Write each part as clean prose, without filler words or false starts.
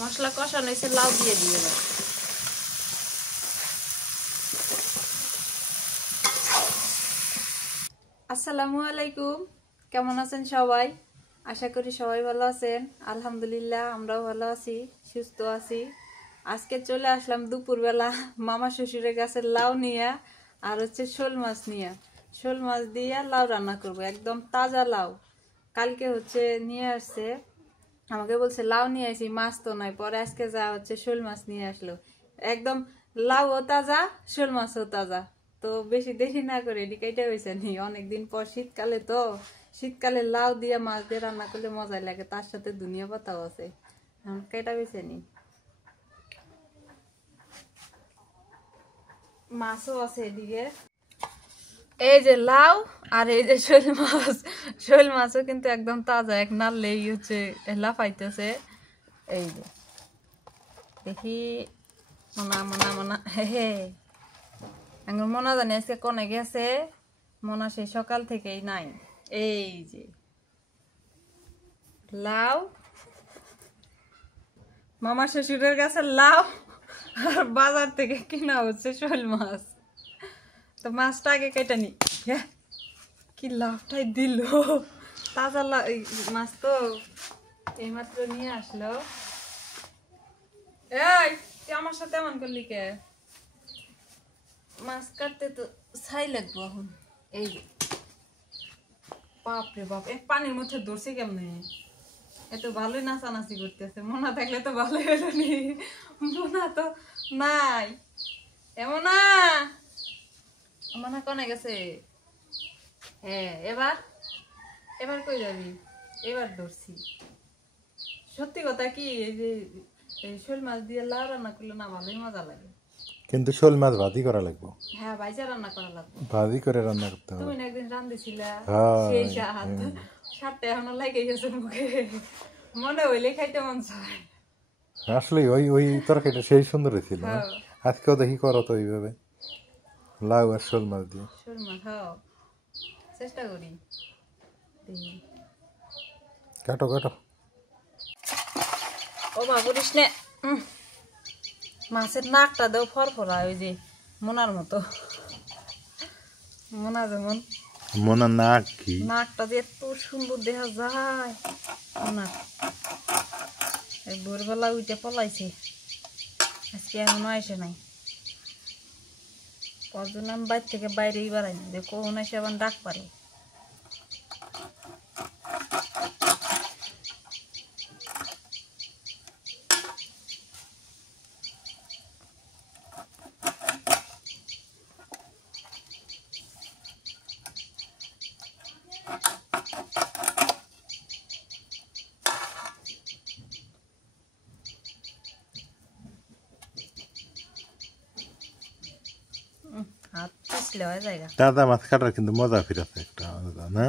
মশলা কষানো হয়েছে, লাউ দিয়ে দিয়ে দাও। আসসালামু আলাইকুম, কেমন আছেন সবাই? আশা করি সবাই ভালো আছেন। আলহামদুলিল্লাহ আমরাও ভালো আছি, সুস্থ আছি। আজকে চলে আসলাম দুপুরবেলা মামা শ্বশুরের গাছের লাউ নিয়ে, আর হচ্ছে শোল মাছ নিয়ে। শোল মাছ দিয়ে লাউ রান্না করব, একদম তাজা লাউ। কালকে হচ্ছে নিয়ে আসছে, আমাকে বলছে লাউ নিয়ে আসি, মাছ তো নাই। পরে আজকে যা হচ্ছে শোল মাছ নিয়ে আসলো, একদম লাউও তাজা, শোল মাছও তাজা। তো বেশি দেরি না করে এটি কেটে হয়েছে নি, অনেকদিন পর শীতকালে, তো শীতকালে লাউ দিয়ে মাছ দিয়ে রান্না করলে মজাই লাগে, তার সাথে ধনিয়া পাতাও আছে। কেটে হয়েছে নি, মাছও আছে এদিকে। এই যে লাউ আর এই যে শোল মাছ, শোল মাছও কিন্তু একদম তাজা, এক নাড়লেই হচ্ছে লাফাইতেছে। এই যে দেখি, মনা মনা মনা হে হে, আমার মনা জানি আজকে কোনে গেছে, মনা সেই সকাল থেকেই নাই। এই যে লাউ, মামা শ্বশুরের কাছে লাউ, আর বাজার থেকে কিনা হচ্ছে শোল মাছ। তো মাছটা আগে কেটে নি। কি লাভটাই দিল, তাজা মাছ তো এইমাত্র নিয়ে আসলো। এই তুই আমার সাথে এমন করলি কে? মাছ কাটতে তো ছাই লাগবো এখন। এই যে বাপরে বাপ, এই পানির মধ্যে ধরছে কেমনে? এত ভালোই নাচানাচি করতেছে, মনা থাকলে তো ভালোই হলো নি, মনা তো নাই। এমন না, মনা কনে গেছে? হ্যাঁ, এবার এবার কই যাবি? এবার ধরছি। সত্যি কথা কি, এই যে এই শোল মাছ দিয়ে লাউ রান্না করলে না ভালোই মজা লাগে, কিন্তু শোল মাছ ভাজি করা লাগবে। হ্যাঁ ভাইজা রান্না করা লাগবে, ভাজি করে রান্না করতে হবে। তুমি না একদিন রান্ধিছিলা, হ্যাঁ, সেই স্বাদ, স্বাদটা এখনো লাগে গেছে মুখে, মনে হইলে খাইতে মন চায়। আসলে ওই ওই তরকারিটা সেই সুন্দর হয়েছিল। হ্যাঁ, আজকেও দেখি করো তো এইভাবে, লাউ আর শোল মাছ দিয়ে। শোল মাছ খাও, চেষ্টা করি। কাটো কাটো। ও মা বলিস নে, মাছের নাকটা দেও ফরফরা, ওই যে মোনার মতো, মোনা যেমন মনে নাক কি, নাকটা যে এত সুন্দর দেখা যায় মোনার। এই ভোরবেলা উঠে পলাইছে, আজকে এখনো আসে নাই। পরদিন আমি বাইর থেকে বাইরেই বেড়াইনি, যে কখন এসে আবার ডাক পারে। হাত পিছলে হয়ে যায়। তাজা মাছ কাটার কিন্তু মজা ফিরেছে একটা আলাদা, না?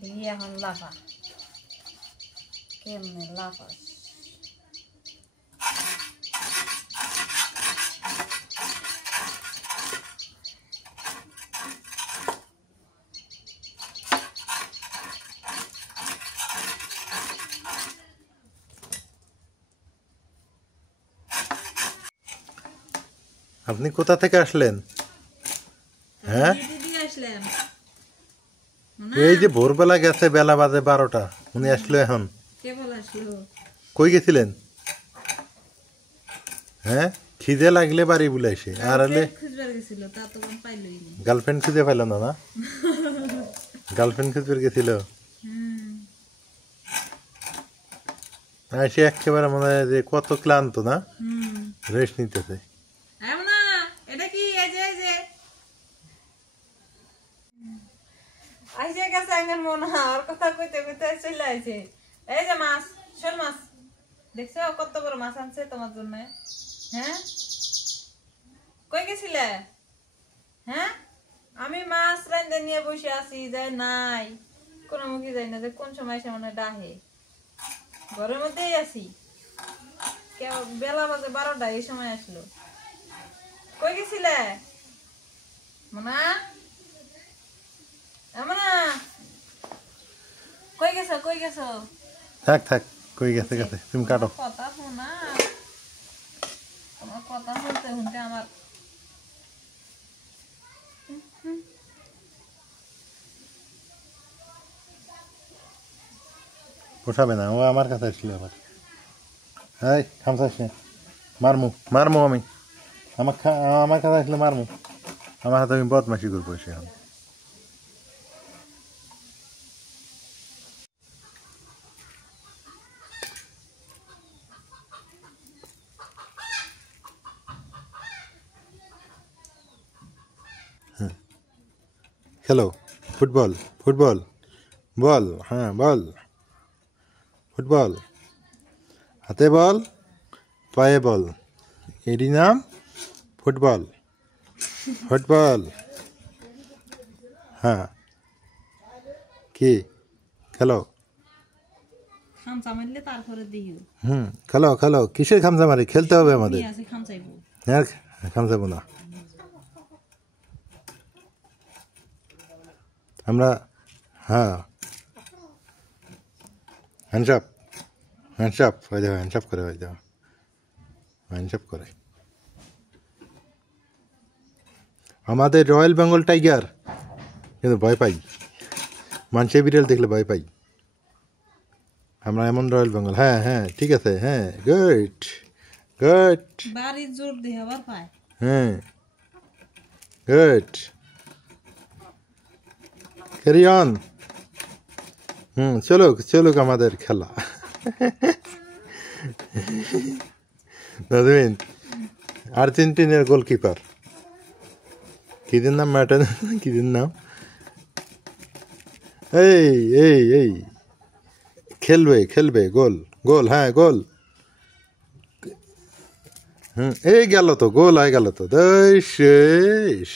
দেখি এখন লাফা কেমনে লাফাস। আপনি কোথা থেকে আসলেন? হ্যাঁ, এই যে ভোরবেলা গেছে, বেলা বাজে 12টা, উনি আসলো এখন। কই গেছিলেন? হ্যাঁ, খিদে লাগলে বাড়ি বলে এসে, আর হলে গার্লফ্রেন্ড খুঁজে পেল না? না, গার্লফ্রেন্ড খুঁজবে গেছিল, সে একেবারে মনে হয় যে কত ক্লান্ত, না? রেস্ট নিতেছে। এই যে মাছ, শোল মাছ দেখছো কত বড় মাছ আনছে তোমার জন্য। হ্যাঁ, কই গেছিলে? হ্যাঁ, আমি মাছ রান্ধে নিয়ে বসে আছি, যাই নাই কোনো মুখে যাই না, যে কোন সময় সে মনে ডাহে। ঘরের মধ্যেই আছি, কেউ বেলা বাজে 12টা, এই সময় আসলো। কই গেছিলে মোনা? মোনা কই গেছো, কই গেছো? থাক থাক, কই গেছে গেছে, তুমি কাটো। কথা শোনা, তোমার কথা শুনতে শুনতে আমার পোষাবে না, ও আমার কাছে আসলে আবার। এই খামসাস না, মারমু মারমু আমি। আমার কাছে আসলে মারমু, আমার হাতে আমি বদমাশি করবো এসে এখন। খেলো ফুটবল, ফুটবল বল, হ্যাঁ বল, ফুটবল হাতে বল, পায়ে বল, এরই নাম ফুটবল। ফুটবল, হ্যাঁ কি খেলো? খামচা মারলে তারপরে দিও। খেলো খেলো, কিসের খামসা মারি? খেলতে হবে আমাদের। আছে খামচাইবো। হ্যাঁ খামসাবো না আমরা। হ্যাঁ হ্যান্ডসাপ, হ্যান্ডসাপ হয়ে যাবে, হ্যান্ডসাপ করে হয়ে যাবে, হ্যান্ডসাপ করে। আমাদের রয়্যাল বেঙ্গল টাইগার, কিন্তু ভয় পাই, মানুষের বিড়াল দেখলে ভয় পাই। আমরা এমন রয়্যাল বেঙ্গল। হ্যাঁ হ্যাঁ ঠিক আছে, হ্যাঁ গুড গুড, বাড়ির জোর দিয়ে আবার পায়। হ্যাঁ গুড, ক্যারি অন। চলুক চলুক আমাদের খেলা। নাজমিন আর্জেন্টিনার গোলকিপার, কিদিন নাম ম্যাটন, কিদিন নাম? এই এই এই খেলবে খেলবে, গোল গোল, হ্যাঁ গোল। এই গেল তো, গোল হয়ে গেল তো, শেষ।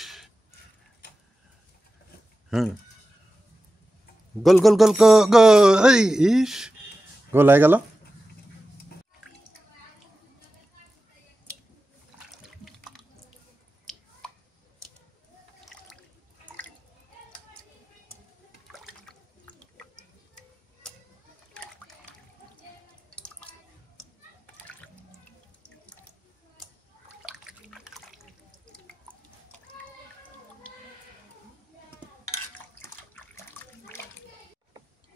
গোল গোল গোল গোল, এই ইস, গোল হয়ে গেল।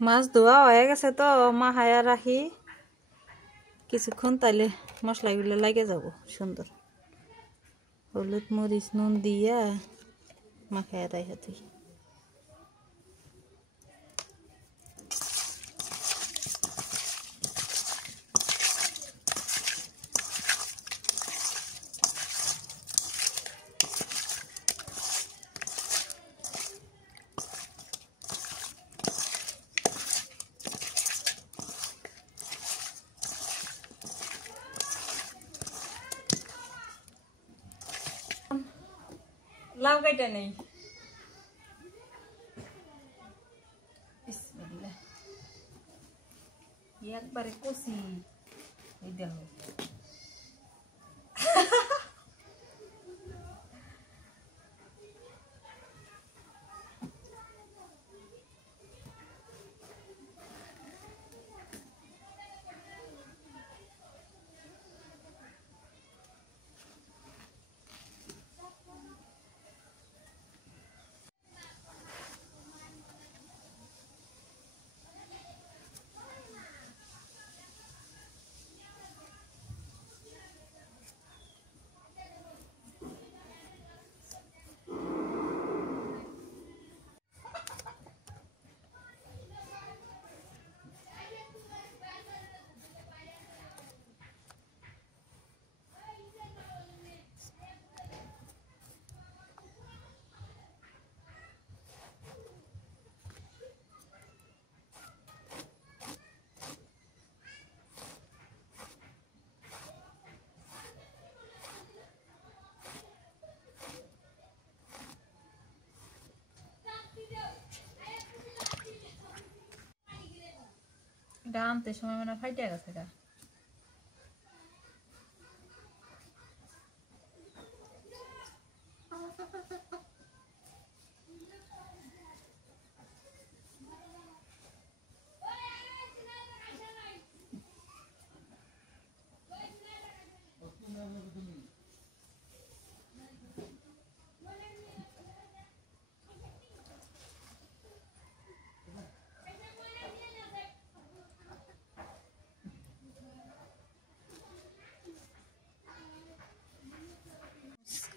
মাছ ধোয়া হয়ে গেছে তো, মাখায়া রাখি কিছুক্ষণ, তাইলে মশলাগুলো লাগে যাব সুন্দর। হলুদ মরিচ নুন দিয়া মাখায়া রাখি তুই। লাউ কাইটা নেই, একবারে কষি, এই দেখো। গা আনতে সময় মানে ফাইটে গেছে গা।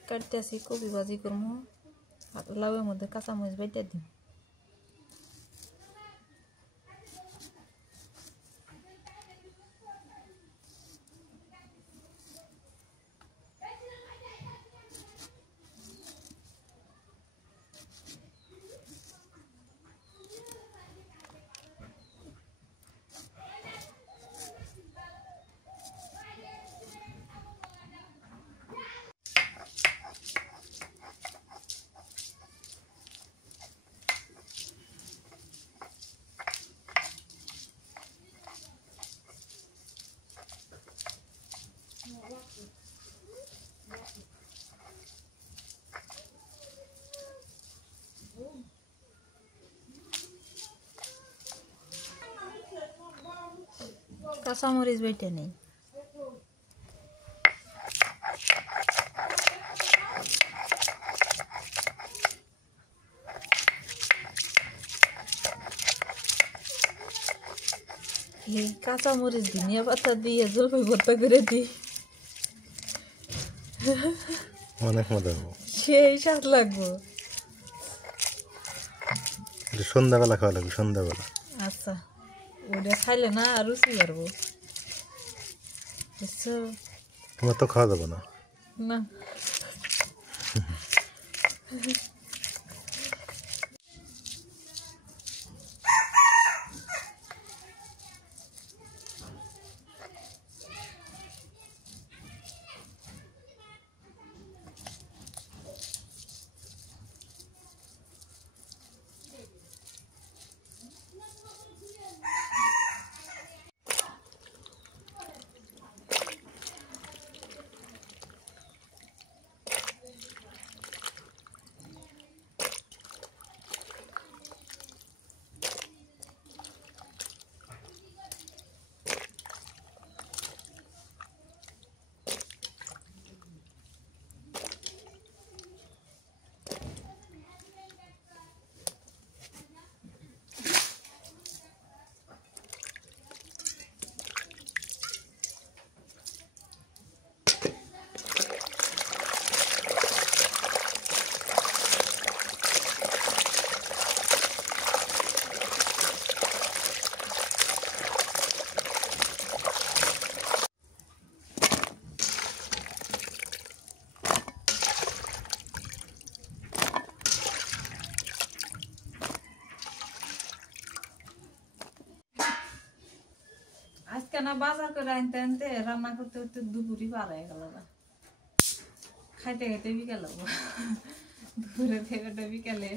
কাটতেছি কপি ভাজি করবো, আর লাউয়ের মধ্যে কাঁচামরিচ বাইটা দিই। কাঁচামরিচ বাইটা নেই। এই কাঁচামরিচ ধনিয়া পাতা দিয়ে জলপাই ভর্তা করে দিই, অনেক মজা হবে। সেই স্বাদ লাগবো। সন্ধ্যাবেলা খাওয়া লাগবে, সন্ধ্যাবেলা। আচ্ছা, ওটা খাইলে না রুচি পারবো, বুঝছো? তোমার তো খাওয়া যাবে না। না আজকে না বাজার করে আনতে আনতে রান্না করতে করতে দুপুরই পার হয়ে গেল, খাইতে খাইতে বিকেল হবো। দুপুরে থেকে বিকেলে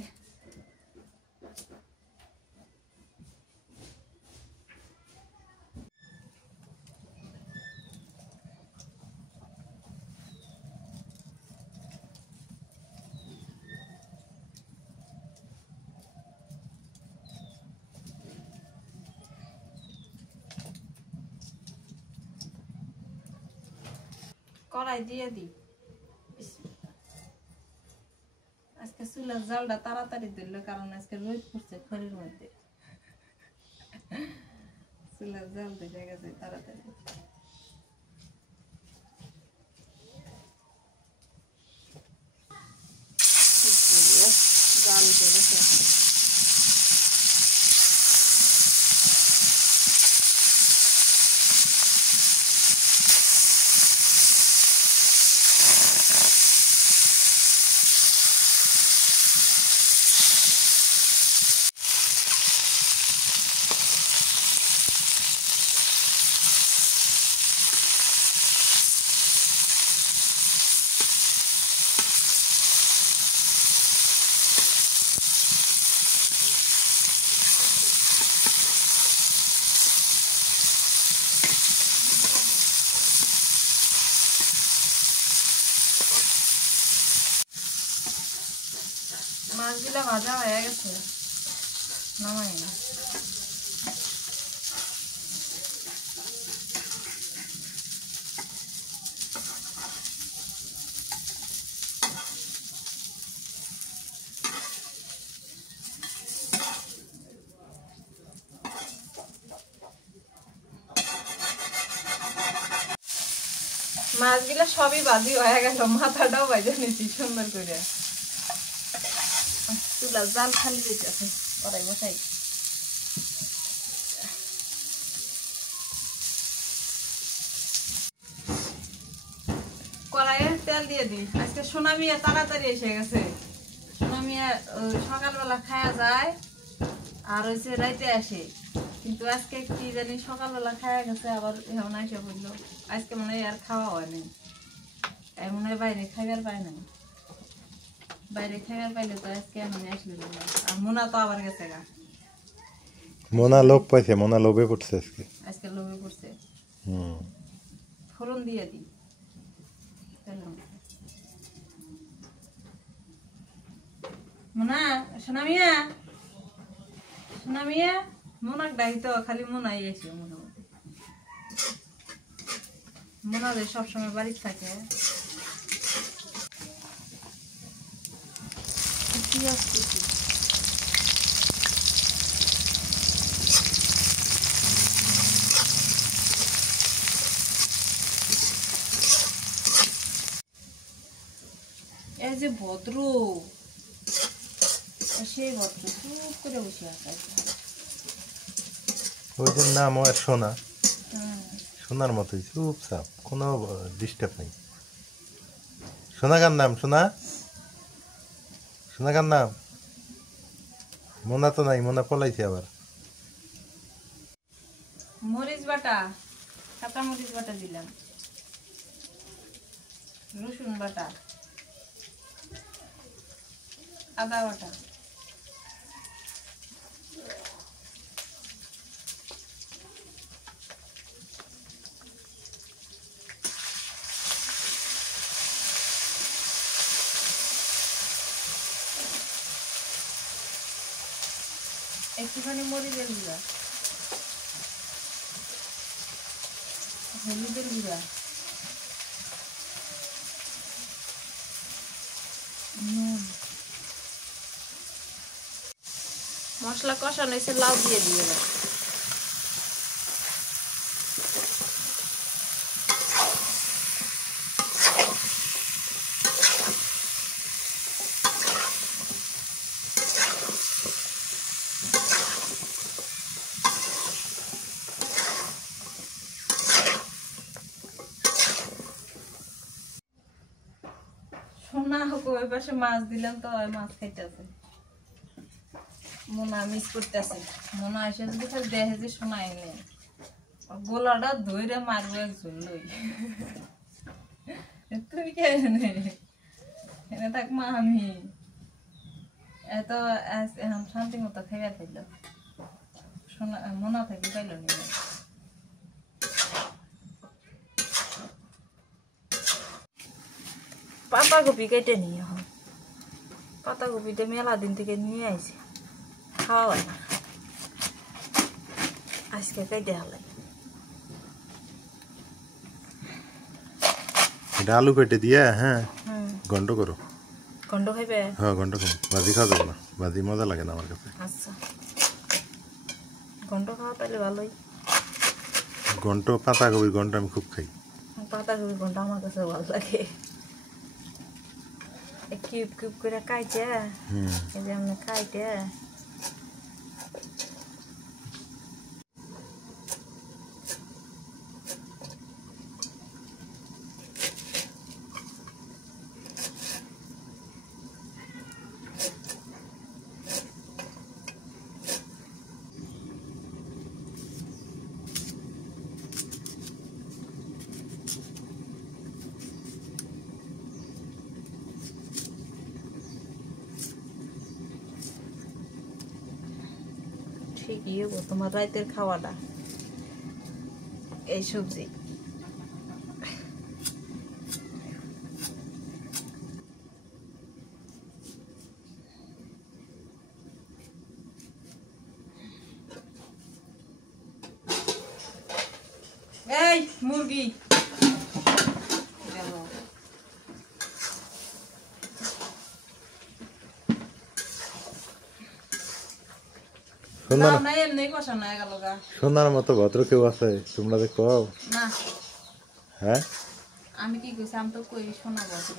কড়াই দিয়ে দিই। আজকে চুলার জালটা তাড়াতাড়ি দিল, কারণ আজকে রোদ পড়ছে খড়ির মধ্যে, চুলার জাল দিয়ে গেছে তাড়াতাড়ি। জাল দিয়ে গেছে। মাছগুলো ভাজা হয়ে গেছে, নামাই না। মাছগুলো সবই ভাজি হয়ে গেল, মাথাটাও ভাজা নিচ্ছি সুন্দর করে। চুলা জাল খালি দিতেছে, কড়াই বসাই। কড়াইয়ে তেল দিয়ে দিই। আজকে সোনা মিয়া তাড়াতাড়ি এসে গেছে। সোনা মিয়া সকালবেলা খাওয়া যায় আর হচ্ছে রাইতে আসে, কিন্তু আজকে কি জানি সকালবেলা খাওয়া গেছে, আবার এমন এসে বললো। আজকে মনে হয় আর খাওয়া হয়নি, মনে হয় বাইরে খাইবার পায় নাই। বাইরে খাইবার পাইলে তো আজকে এমন আসলে। আর মোনা তো আবার গেছে গা, মোনা লোভ পাইছে, মোনা লোভে পড়ছে আজকে। আজকে লোভে পড়ছে। ফোড়ন দিয়ে দিই। মোনা, সোনা মিয়া, সোনা মিয়া, মোনাক ডাই তো খালি মোনাই এসে মনে মধ্যে। মোনা যে সবসময় বাড়ি থাকে। এই যে ভদ্র, সেই ভদ্র চুপ করে বসে আছে। ওই যে নাম আর সোনা, সোনার মতোই চুপচাপ, কোনো ডিস্টার্ব নেই। সোনা কার নাম? সোনা, সোনা কার নাম? মোনা তো নাই, মোনা পলাইছে আবার। মরিচ বাটা, কাঁচা মরিচ বাটা দিলাম, রসুন বাটা, আদা বাটা, একটুখানি মরিচের গুঁড়া, হলুদের গুঁড়া, নুন। মশলা কষানো হয়েছে, লাউ দিয়ে দিয়ে দেব। সোনা হোক ওই পাশে মাছ দিলাম তো মাছ খাইতেছে। মোনা মিস করতেছে। মোনা এসে যদি খালি দেখে যে সোনা এনে গোলাটা ধরে মারবো একজন লই। তুই কে এনে এনে থাক মা, আমি এত এখন শান্তি মতো খাইয়া খাইল। সোনা মোনা থাকি পাইল নি। পাতাকপি কেটে নিয়ে এখন, পাতাকপিটা মেলা দিন থেকে নিয়ে আইছে, খাওয়া হয় না, আজকে কেটে হলে। এটা আলু কেটে দিয়ে, হ্যাঁ গন্ড করো। গন্ড খাইবে? হ্যাঁ গন্ড খাবো, ভাজি খাওয়া যাবে না, ভাজি মজা লাগে না আমার কাছে। আচ্ছা, গন্ড খাওয়া তাহলে ভালোই। গন্ড, পাতাকপির গন্ড আমি খুব খাই। পাতাকপির গন্ড আমার কাছে ভালো লাগে। কিউব কিউব করে কাইটে, এই যে আমরা কাইটে ঠিকই হবো তোমার রাতের খাওয়াটা, এই সবজি। এই মুরগি গেল। সোনার না এমনি কষা না গেল গা। সোনার মতো ভদ্র কেউ আছে তোমরা দেখো? না হ্যাঁ, আমি কি কইছি, আমি তো কই শোনা ভদ্র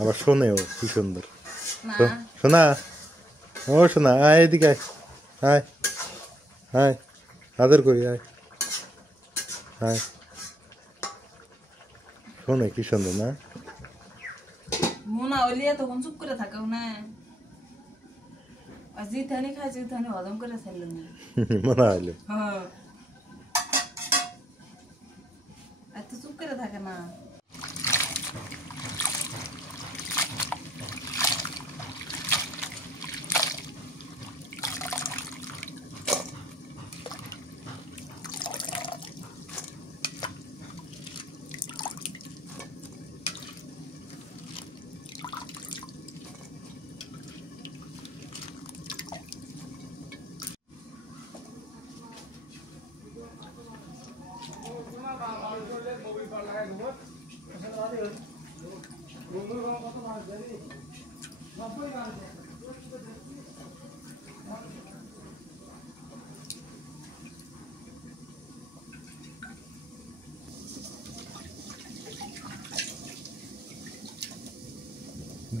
আবার শোনেও কি সুন্দর। না। শোনা, ও শোনা, আয় এদিকে আয়, আয় আয়, আদর করি, আয় আয়। শোনে কি সুন্দর না? মোনা ওলিয়া তখন চুপ করে থাকেও না, আর জিথানি খাই জিথানি হজম করে ফেললো না। মনে হইলো হ্যাঁ এত চুপ করে থাকে না।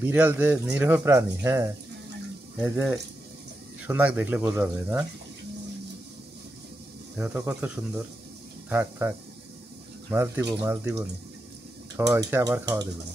বিড়াল যে নিরীহ প্রাণী, হ্যাঁ, এই যে সোনাক দেখলে বোঝা যায় না? দেহ তো কত সুন্দর। থাক থাক, মাছ দিব নি, খাওয়া হয়েছে আবার খাওয়া দেবো না।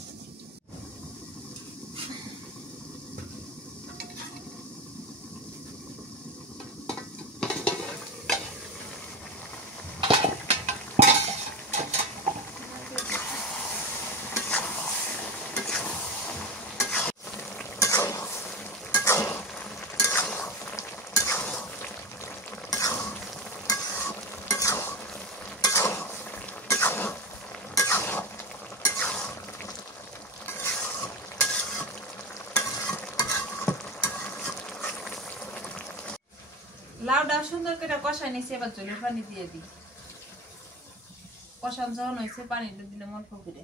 লাউডা সুন্দর করে কষাই নিয়েছি, এবার জলের পানি দিয়ে দিই। কষান যখন হয়েছে পানিটা দিলাম অল্প করে।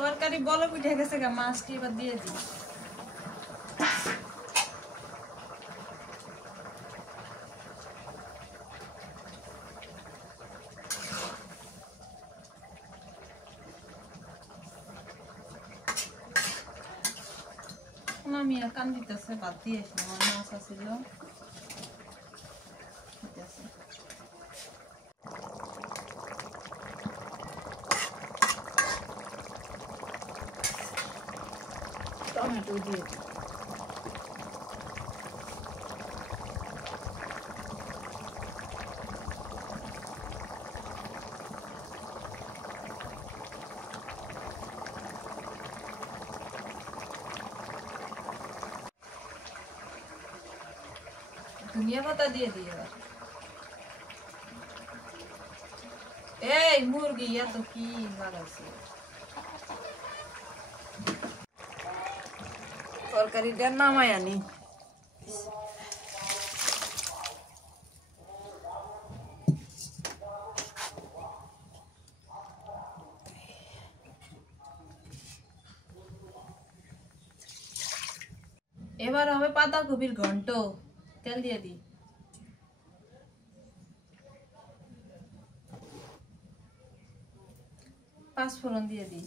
তরকারি বলক উঠে গেছে গা, মাছটি এবার দিয়ে দিই। আমি কান দিতেছে, বাদ দিয়ে আসি, আমার মাছ আছিল। টমেটো দিয়ে দিই। ধনিয়া পাতা দিয়ে দিই এবার। এই মুরগি এত কি লাগাইছে, তরকারিটা নামাই আনি। এবার হবে পাতাকপির ঘন্ট, তেল দিয়ে দিই। পাঁচফোড়ন দিয়ে দিই।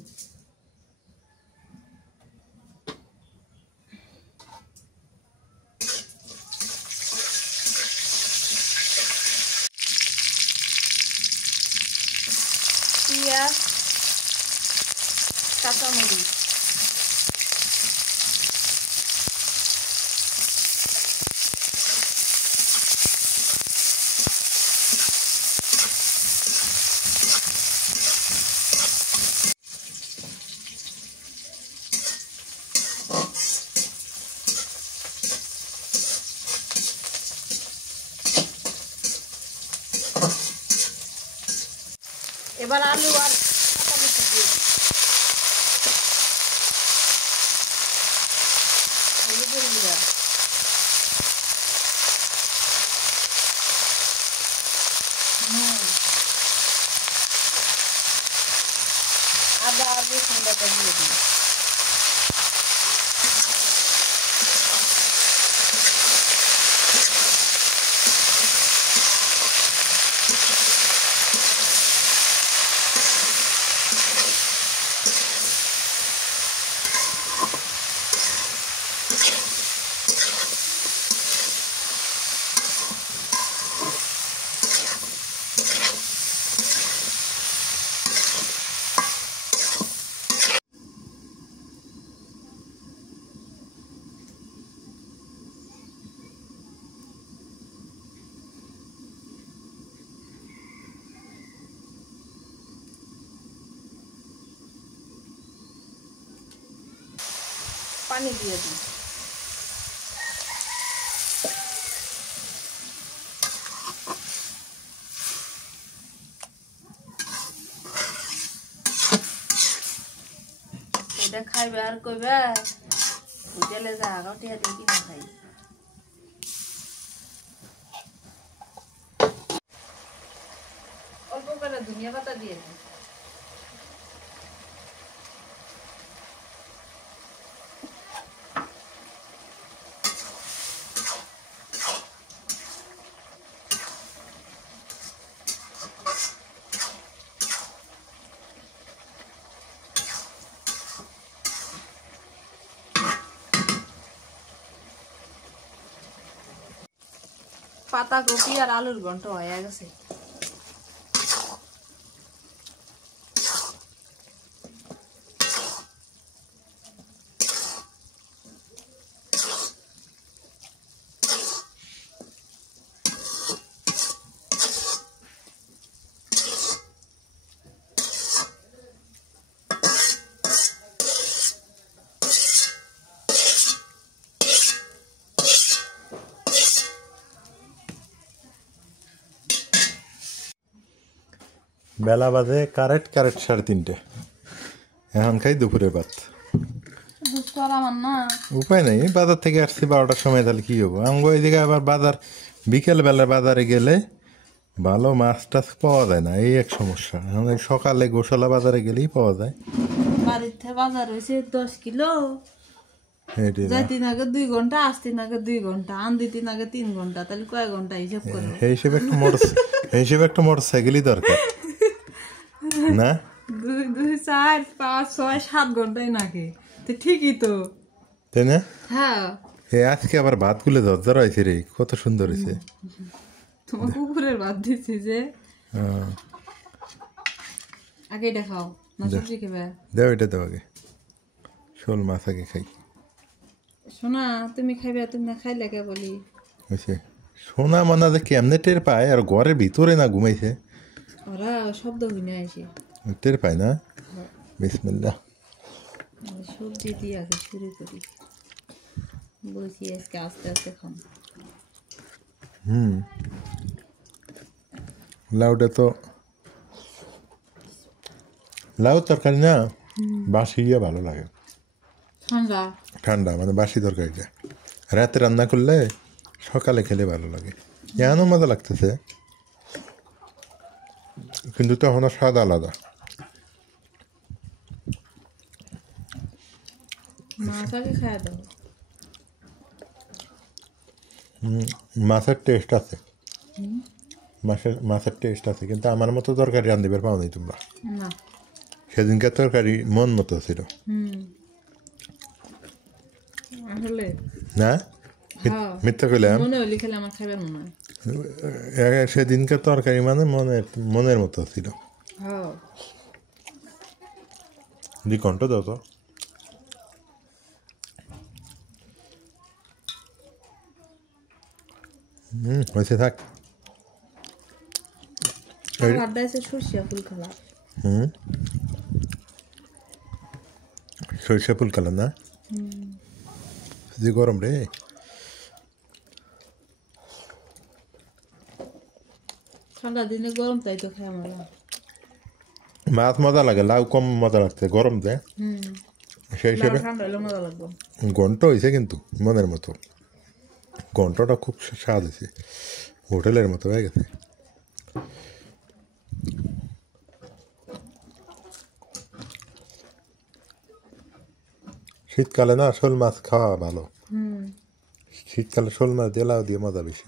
পেঁয়াজ, কাঁচামরিচ, এবার আলু আর কাঁচা মরিচ দিয়ে দিই। হলুদের গুঁড়া, নুন, আদা আর রসুন বাটা দিয়ে দিই। পানি দিয়ে দিই। এটা খাইবে আর কইবে হোটেলে যা গাউটিয়া দিয়ে কিনা খাই। অল্প করে ধনিয়া পাতা দিয়ে দিই। পাতাকপি আর আলুর ঘন্ট হয়ে গেছে। বেলা বাজে কারেক্ট 3:30। এখন খাই দুপুরের ভাত। উপায় নেই, বাজার থেকে আসছি 12টার সময়, তাহলে কি হবো? আমি ওইদিকে আবার বাজার বিকেল বেলা বাজারে গেলে ভালো মাছ টাছ পাওয়া যায় না, এই এক সমস্যা। এখন সকালে গোশালা বাজারে গেলেই পাওয়া যায়। বাড়িতে বাজার হয়েছে 10 কিলো, যাইতে আগে 2 ঘন্টা, আসতে আগে 2 ঘন্টা, আনদিতে আগে 3 ঘন্টা, তাহলে কয় ঘন্টা হিসাব করো? এই হিসেবে একটা মোটরসাইকেলই দরকার না? 2, 4, 5, 6, 7 ঘন্টাই নাকি? তো ঠিকই তো, তাই না? হ্যাঁ। আজকে আবার ভাতগুলো দরজার হয়েছে রে, কত সুন্দর হয়েছে। তোমার কুকুরের ভাত দিচ্ছি যে, আগে এটা খাও না সবজি খাবে? দেও, এটা দেও আগে, শোল মাছ আগে খাই। শোনা, তুমি খাইবে, তুমি না খাইলে কে বলি? হয়েছে সোনা মানা যে কেমনে টের পায়, আর ঘরের ভিতরে না ঘুমাইছে, ওরা শব্দ শুনে আসে, টের পায় না। বিসমিল্লাহ। সবজি দিয়ে আগে শুরু করি, বলছি আজকে আস্তে আস্তে খাম। লাউটা তো লাউ তরকারি না, বাসি দিয়ে ভালো লাগে। ঠান্ডা ঠান্ডা মানে বাসি তরকারিটা রাতে রান্না করলে সকালে খেলে ভালো লাগে। এমনও মজা লাগতেছে, কিন্তু তখন স্বাদ আলাদা। মাছের টেস্ট আছে, মাছের টেস্ট আছে, কিন্তু আমার মতো তরকারি রান্ধিবার পাও নাই তোমরা। সেদিনকার তরকারি মন মতো ছিল না, মিথ্যা কইলাম? সেদিনকার তরকারি মানে মনের মতো ছিল। কণ্ঠ দাও তো। হয়েছে, থাক। সরিষা ফুল কালার না, যে গরম রে। ঠান্ডা দিনে গরম তাই তো খাই আমরা। মাছ মজা লাগে, লাউ কম মজা লাগছে, গরম দেয় সেই হিসেবে। ঠান্ডা হলে মজা লাগবে। ঘন্ট হয়েছে কিন্তু মনের মতো, ঘন্টটা খুব স্বাদ হয়েছে, হোটেলের মতো হয়ে গেছে। শীতকালে না শোল মাছ খাওয়া ভালো, শীতকালে শোল মাছ দিয়ে লাউ দিয়ে মজা বেশি।